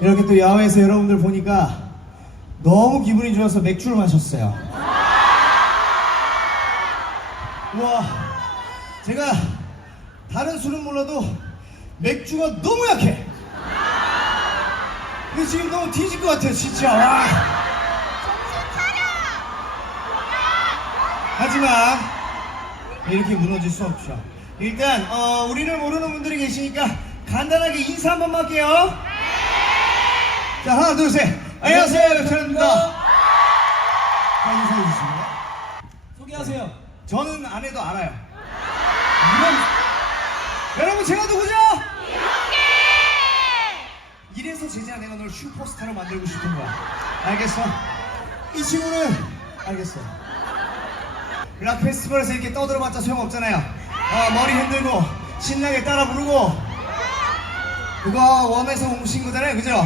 이렇게 또 야외에서 여러분들 보니까 너무 기분이 좋아서 맥주를 마셨어요. 와, 제가 다른 술은 몰라도 맥주가 너무 약해. 근데 지금 너무 뒤질 것 같아요, 진짜. 와. 하지만 이렇게 무너질 수 없죠. 일단 어, 우리를 모르는 분들이 계시니까 간단하게 인사 한 번만 할게요. 자 하나 둘 셋. 안녕하세요 백천입니다. 자 인사해 주십니다. 소개하세요. 저는 안 해도 알아요. 이런 여러분 제가 누구죠? 이래서 제자 내가 널 슈퍼스타로 만들고 싶은 거야. 알겠어? 이 친구는 알겠어. 락 페스티벌에서 이렇게 떠들어봤자 소용없잖아요. 어, 머리 흔들고 신나게 따라 부르고 그거 웜에서 온 친구잖아요, 그죠?